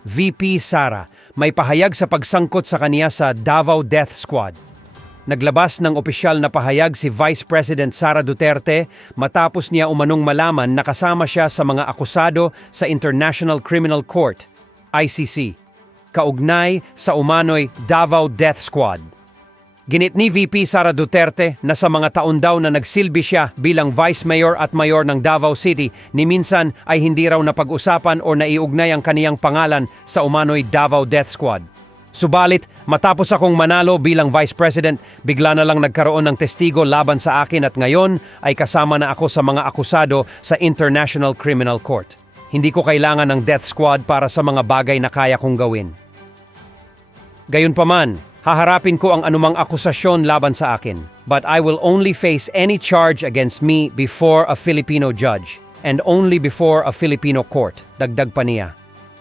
VP Sara, may pahayag sa pagsangkot sa kaniya sa Davao Death Squad. Naglabas ng opisyal na pahayag si Vice President Sara Duterte matapos niya umanong malaman na kasama siya sa mga akusado sa International Criminal Court, ICC, kaugnay sa umano'y Davao Death Squad. Ginit ni VP Sara Duterte na sa mga taon daw na nagsilbi siya bilang Vice Mayor at Mayor ng Davao City, ni minsan ay hindi raw napag-usapan o naiugnay ang kaniyang pangalan sa umano'y Davao Death Squad. Subalit, matapos akong manalo bilang Vice President, bigla na lang nagkaroon ng testigo laban sa akin at ngayon ay kasama na ako sa mga akusado sa International Criminal Court. Hindi ko kailangan ng Death Squad para sa mga bagay na kaya kong gawin. Gayunpaman, haharapin ko ang anumang akusasyon laban sa akin, but I will only face any charge against me before a Filipino judge and only before a Filipino court, dagdag pa niya.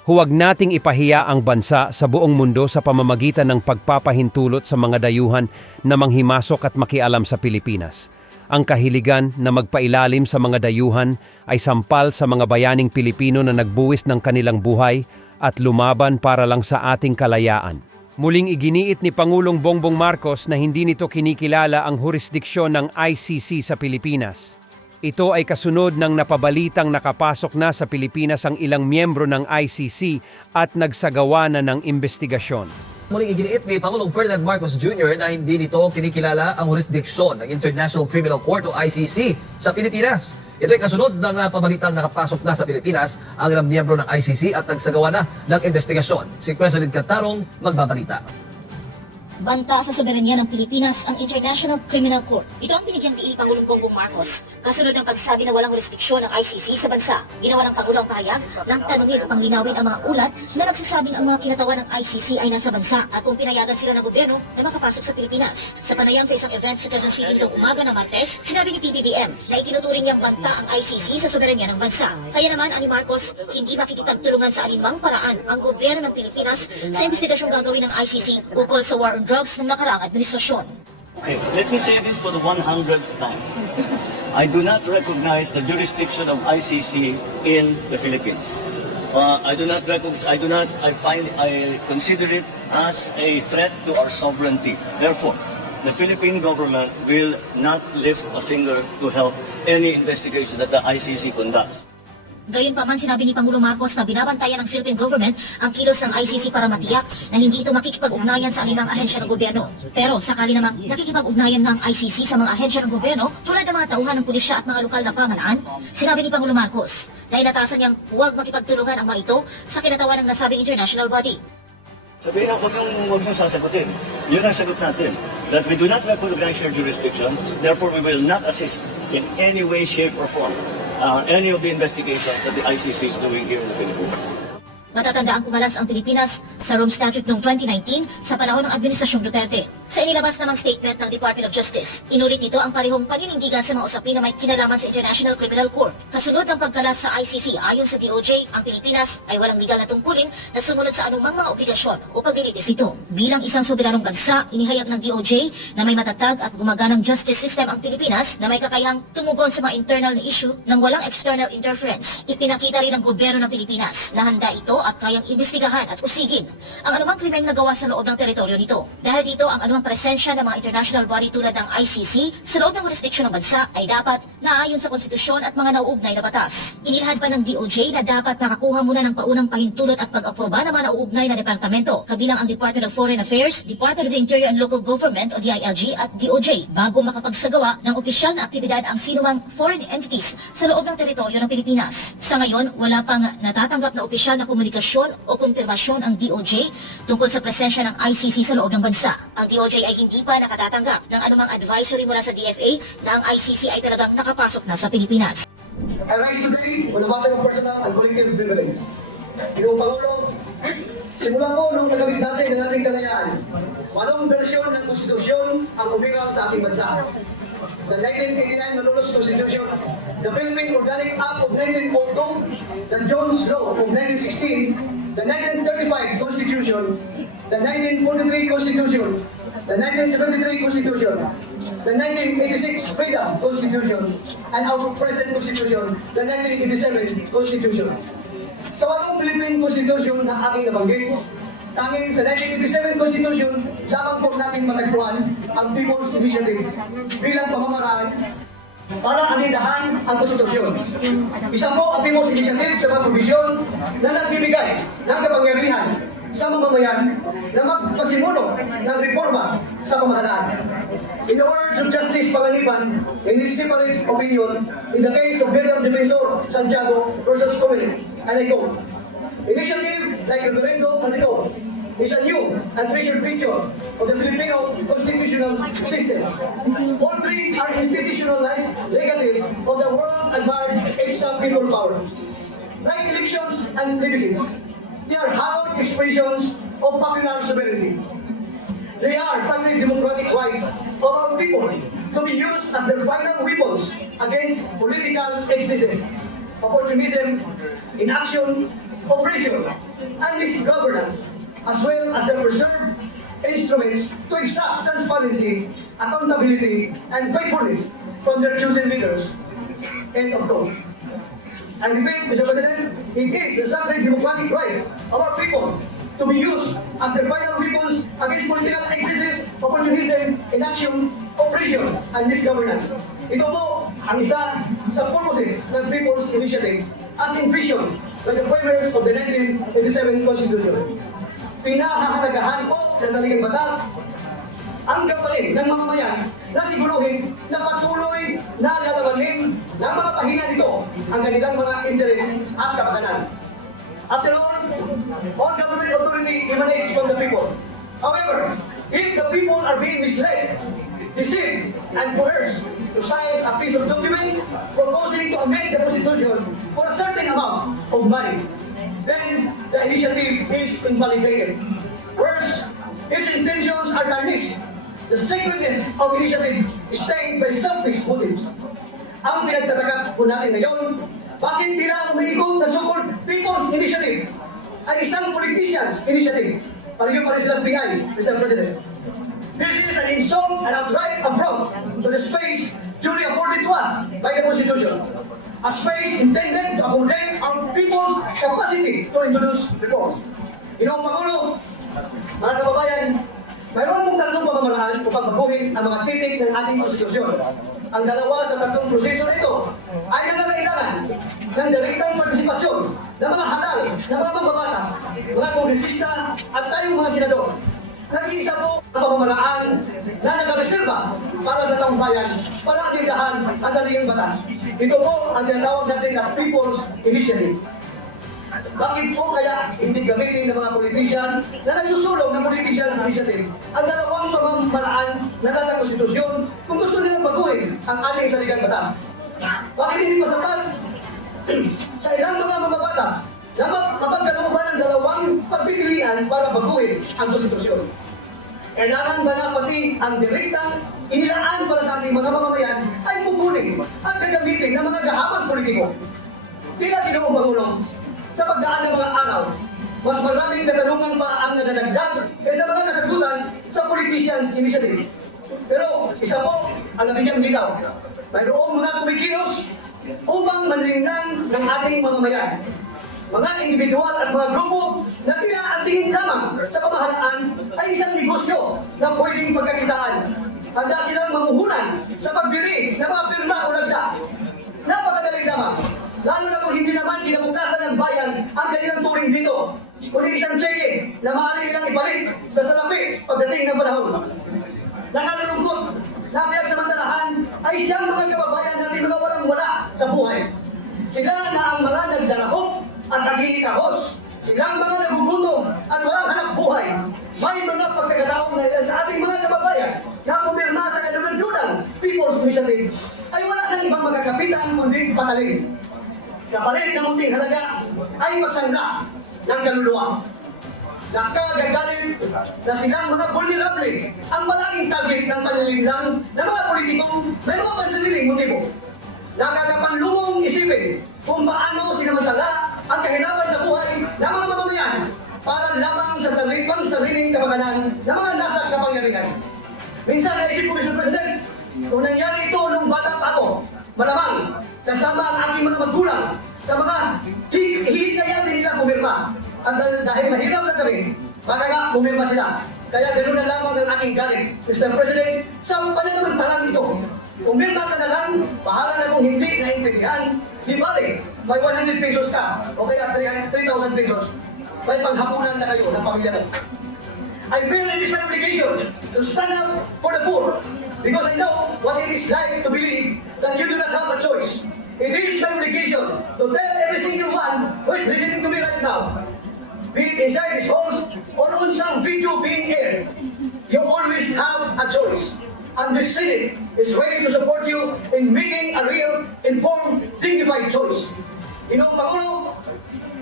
Huwag nating ipahiya ang bansa sa buong mundo sa pamamagitan ng pagpapahintulot sa mga dayuhan na manghimasok at makialam sa Pilipinas. Ang kahiligan na magpailalim sa mga dayuhan ay sampal sa mga bayaning Pilipino na nagbuwis ng kanilang buhay at lumaban para lang sa ating kalayaan. Muling iginiit ni Pangulong Bongbong Marcos na hindi nito kinikilala ang jurisdiksyon ng ICC sa Pilipinas. Ito ay kasunod ng napabalitang nakapasok na sa Pilipinas ang ilang miyembro ng ICC at nagsagawa na ng investigasyon. Muling iginiit ni Pangulong Ferdinand Marcos Jr. na hindi nito kinikilala ang jurisdiksyon ng International Criminal Court o ICC sa Pilipinas. Ito ay kasunod ng napabalitang nakapasok na sa Pilipinas ang ilang miyembro ng ICC at nagsagawa na ng investigasyon. Si President Catarong magbabalita. Banta sa soberanya ng Pilipinas ang International Criminal Court. Ito ang binigyang diin ni Pangulong Bongbong Marcos kasunod ng pagsabi na walang jurisdiksyon ng ICC sa bansa. Ginawa ng Pangulo ang pahayag ng tanungin upang linawin ang mga ulat na nagsasabing ang mga kinatawan ng ICC ay nasa bansa at kung pinayagan sila ng gobyerno na makapasok sa Pilipinas. Sa panayam sa isang event sa Quezon City noong umaga ng Martes, sinabi ni PBBM na itinuturing niyang banta ang ICC sa soberanya ng bansa. Kaya naman ani Marcos, hindi makikipagtulungan sa alinmang paraan ang gobyerno ng Pilipinas sa investigasyong gagawin ng ICC ukol sa war on drugs ng nakaraang administrasyon. Okay, let me say this for the 100th time. I do not recognize the jurisdiction of ICC in the Philippines. I consider it as a threat to our sovereignty. Therefore, the Philippine government will not lift a finger to help any investigation that the ICC conducts. Gayunpaman sinabi ni Pangulong Marcos na binabantayan ng Philippine government ang kilos ng ICC para matiyak na hindi ito makikipag-ugnayan sa alinang ahensya ng gobyerno. Pero sakali namang nakikipag-ugnayan ng ICC sa mga ahensya ng gobyerno tulad ng mga tauhan ng pulisya at mga lokal na pamahalaan, sinabi ni Pangulong Marcos na inatasan niyang huwag makipagtulungan ang mga ito sa kinatawan ng nasabing international body. Sabihin na, huwag niyong sasagutin. Yun ang sagot natin. That we do not recognize your jurisdiction, therefore we will not assist in any way, shape, or form any of the investigations that the ICC is doing here in the Philippines. Matatandaan kumalas ang Pilipinas sa Rome Statute noong 2019 sa panahon ng Administrasyong Duterte. Sa inilabas namang statement ng Department of Justice, inulit nito ang parehong paninindigan sa mga usapin na may kinalaman sa International Criminal Court. Kasunod ng pagkalas sa ICC ayon sa DOJ, ang Pilipinas ay walang legal na tungkulin na sumunod sa anumang mga obligasyon o paglilitis ito. Bilang isang soberanong bansa, inihayag ng DOJ na may matatag at gumaganang justice system ang Pilipinas na may kakayahang tumugon sa mga internal na issue ng walang external interference. Ipinakita rin ng gobyerno ng Pilipinas na handa ito at kayang imbestigahan at usigin ang anumang krimeng nagawa sa loob ng teritoryo nito. Dahil dito, ang anumang presensya ng mga international body tulad ng ICC sa loob ng jurisdiksyon ng bansa ay dapat naayon sa konstitusyon at mga nauugnay na batas. Inilahad pa ng DOJ na dapat makakuha muna ng paunang pahintulot at pag-aproba ng mga nauugnay na departamento, kabilang ang Department of Foreign Affairs, Department of the Interior and Local Government o DILG at DOJ bago makapagsagawa ng opisyal na aktibidad ang sinumang foreign entities sa loob ng teritoryo ng Pilipinas. Sa ngayon, wala pang natatanggap na opisyal na komunikasyon o kumpirmasyon ang DOJ tungkol sa presensya ng ICC sa loob ng bansa. Ang DOJ ay hindi pa nakatatanggap ng anumang advisory mula sa DFA na ang ICC ay talagang nakapasok na sa Pilipinas. I rise today on a matter of personal and collective privilege. Ginong Pangulo, simula po nung nagamit natin ng ating kalayaan, walong bersyon ng konstitusyon ang umiral sa ating bansa. The 1989 Malolos Constitution, the Philippine Organic Act of 1942, the Jones Law of 1916, the 1935 Constitution, the 1943 Constitution, the 1973 Constitution, the 1986 Freedom Constitution, and our present Constitution, the 1987 Constitution. Sa 8 Philippine Constitution na aking nabanggit, tanging sa 1987 Constitution, lamang po natin matagpuan ang People's Initiative bilang pamamaraan para anindahan ang konstitusyon. Isa po ang People's Initiative sa mga provisyon na nagbibigay ng kapangyarihan sa mamamayan na magpasimuno ng reforma sa pamahalaan. In the words of Justice Panganiban, in his separate opinion, in the case of William Defensor Santiago versus Comelec, and I quote, "Initiative like referendum and recall is a new and treasured feature of the Filipino constitutional system. All three are institutionalized legacies of the world-admired extra people power. Like elections and plebiscites, they are hallowed expressions of popular sovereignty. They are sacred democratic rights of our people to be used as their final weapons against political excesses, opportunism, inaction, oppression, and misgovernance, as well as the preserved instruments to exact transparency, accountability, and faithfulness from their chosen leaders." End of quote. I repeat, Mr. President, it is the sacred democratic right of our people to be used as their final weapons against political excesses, opportunism, inaction, oppression, and misgovernance. Ito po ang isa sa purposes ng People's Initiative as envisioned by the framers of the 1987 Constitution. Pinahahalagahan po ng saligang batas ang gampanin ng mamamayan na siguruhin na patuloy na lalabanin ng mga pahina nito ang kanilang mga interes at kapakanan. After all government authority emanates from the people. However, if the people are being misled, deceived, and coerced to sign a piece of document proposing to amend the Constitution for a certain amount of money, then the initiative is invalidated. Worse, its intentions are tarnished. The sacredness of initiative is stained by selfish motives. Ang pinagtataka po natin ngayon, bakit bilang umiikot na so-called People's Initiative ay isang politician's initiative? Pareho pa rin silang PI, Mr. President. This is an insult and outright affront to the space duly afforded to us by the Constitution. A space intended to accommodate our people's capacity to introduce reforms. Ginoong Pangulo, mga kababayan, mayroon pong tatlong pamamaraan upang baguhin ang mga titik ng ating konstitusyon. Ang dalawa sa tatlong proseso na ito ay nangangailangan ng direktang partisipasyon ng mga halal na mga mambabatas, mga kongresista at tayong mga senador. Nag-iisa po ang pamamaraan na nakareserba para sa taong bayan para atindahan ang saligang batas. Ito po ang tinatawag natin na People's Initiative. Bakit po kaya hindi gamitin ng mga politician na nagsusulong ng politician's initiative ang dalawang pamamaraan na nasa konstitusyon kung gusto nilang baguhin ang ating saligang batas? Bakit hindi masapat sa ilang mga mamabatas na mapagkalooban ng dalawang pagpipilian para baguhin ang konstitusyon? Kailangan ba na pati ang direktang inilaan para sa ating mga mamamayan ay pupunin at gagamitin ng mga gahabang politiko? Tila Ginoong Pangulo, sa pagdaan ng mga araw, mas maraming katanungan pa ang nadadagdag kaysa mga kasagutan sa politician's initiative. Pero isa po ang nabigyang litaw. Mayroong mga kumikilos upang manlingnan ng ating mamamayan. Mga individual at mga grupo na tila ang tingin lamang sa pamahalaan ay isang negosyo na pwedeng pagkakitaan. Handa silang mamuhunan sa pagbili ng mga pirma o lagda. Napakadali lamang. Lalo na kung hindi naman kinabukasan ng bayan ang kanilang turing dito, kundi isang cheque na maaari nilang ipalit sa salapi pagdating ng panahon. Nakalulungkot na pinagsamantalahan ay siyang mga kababayan natin mga walang-wala sa buhay. Sila na ang mga nagdarahok at naghiikahos. Silang mga nagugutom at walang hanap buhay. May mga pagkakataong na ilan sa ating mga kababayan na pumirma sa kadulan-dulang People's Initiative ay wala nang ibang magkakapitan kundi patalim. Kapalit ng munting halaga ay pagsangla ng kaluluwa. Nakagagalit na silang mga vulnerable ang palaging target ng panlilimlang ng mga politikong may mga pansariling motibo. Nakakapanlumong isipin kung paano sinamantala ang kahirapan sa buhay ng mga mamamayan para lamang sa sariling kapakanan ng mga nasa kapangyarihan. Minsan naisip ko, Mr. President, kung nangyari ito nung bata pa ako, malamang kasama ang aking mga magulang sa mga hihikayatin nila pumirma. At dahil mahirap na kami, baka nga pumirma sila. Kaya ganoon na lamang ang aking galing, Mr. President, sa pananamantalang ito. Pumirma ka na lang, bahala na kung hindi naintindihan, di balik, may 100 pesos ka, o kaya 3,000 pesos. May panghapunan na kayo ng pamilya mo. I feel it is my obligation to stand up for the poor because I know what it is like to believe that you do not have a choice. It is my obligation to tell every single one who is listening to me right now, be it inside this halls or on some video being aired, you always have a choice. And the Senate is ready to support you in making a real, informed, dignified choice. Ginoong Pangulo,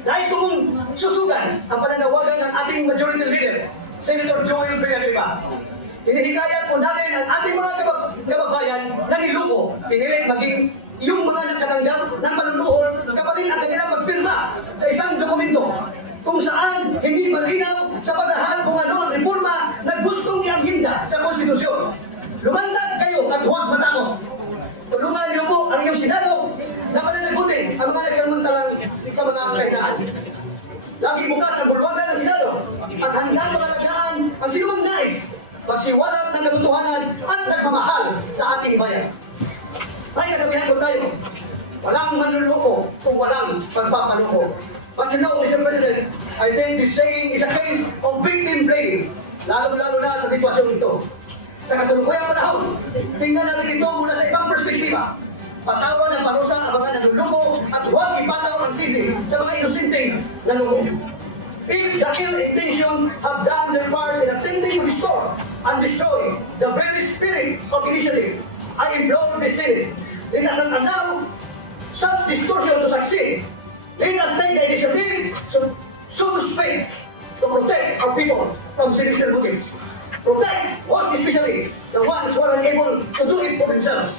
nais ko pong susugan ang pananawagan ng ating majority leader, Senator Joel Villanueva. Hinihikayat po natin ang ating mga kababayan na niloko, pinilit maging yung mga nakatanggap ng panunuhol kapalit ang kanilang pagpirma sa isang dokumento kung saan hindi malinaw sa paghahan kung ano ang reforma na gustong iangginda sa konstitusyon. Lumandag kayo at huwag matakot. Tulungan niyo po ang inyong Senado na pananagutin ang mga nagsamantalang sa mga kainaan. Lagi bukas ang bulwagan ng Senado at handang pangalagaan ang sinumang nais magsiwalat ng katotohanan at nagmamahal sa ating bayan. May kasabihan ko tayo, walang manluloko kung walang pagpapaloko. But you know, Mr. President, I think this saying is a case of victim blaming, lalo-lalo na sa sitwasyong ito. Sa kasalukuyang panahon, tingnan natin ito mula sa ibang perspektiba. Patawan ang parusa ang mga nanluloko at huwag ipataw ang sisi sa mga inosenteng nanluloko. If the ill intention have done their part in attempting to restore and destroy the very spirit of initiative, I implore the Senate, let us not allow such distortion to succeed. Let us take the initiative, so to speak, to protect our people from sinister motives. Protect, most especially, the ones who are unable to do it for themselves.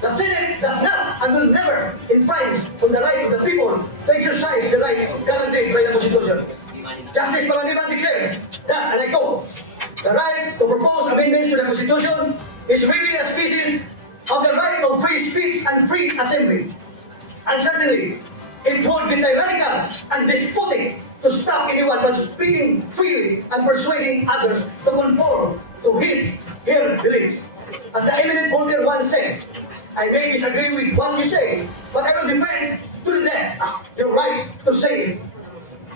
The Senate does not and will never infringe on the right of the people to exercise the right guaranteed by the Constitution. Justice Panganiban declares that, and I quote, the right to propose amendments to the Constitution is really a species of the right of free speech and free assembly. And certainly, it would be tyrannical and despotic to stop anyone from speaking freely and persuading others to conform to her beliefs. As the eminent Voltaire once said, I may disagree with what you say, but I will defend to the death your right to say it.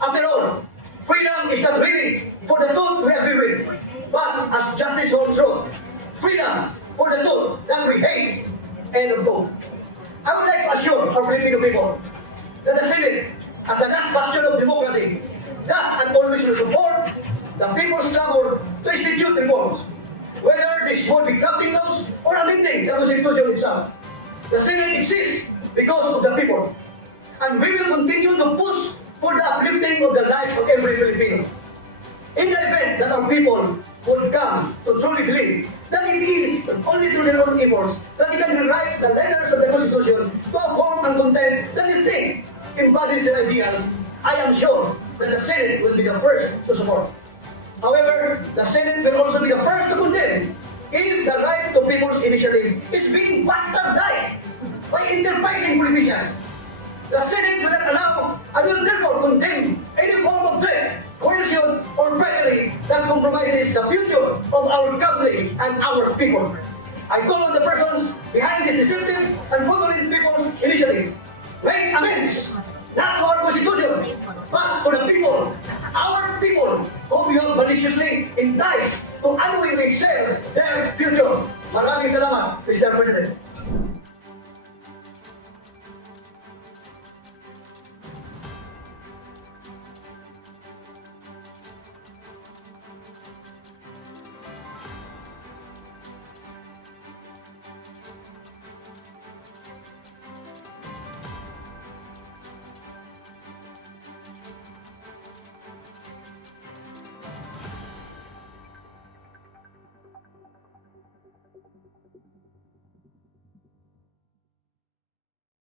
After all, freedom is not really for the truth we agree with, but as Justice Holmes wrote, freedom for the truth that we hate. End of quote. I would like to assure our Filipino people that the Senate, as the last bastion of democracy, does and always will support the people's clamor to institute reforms, whether this would be crafting laws or amending the Constitution itself. The Senate exists because of the people, and we will continue to push for the uplifting of the life of every Filipino. In the event that our people would come to truly believe that it is only through their own efforts that they can rewrite the letters of the Constitution to a form and content that they think embodies their ideas, I am sure that the Senate will be the first to support. However, the Senate will also be the first to condemn if the right to people's initiative is being bastardized by enterprising politicians. The Senate will not allow and will therefore condemn any form of threat, coercion, or bribery that compromises the future of our country and our people. I call on the persons behind this deceptive and fraudulent people's initiative. Make amends, not to our Constitution, but to the people, our people, whom you have maliciously enticed to unknowingly sell their future. Maraming salamat, Mr. President.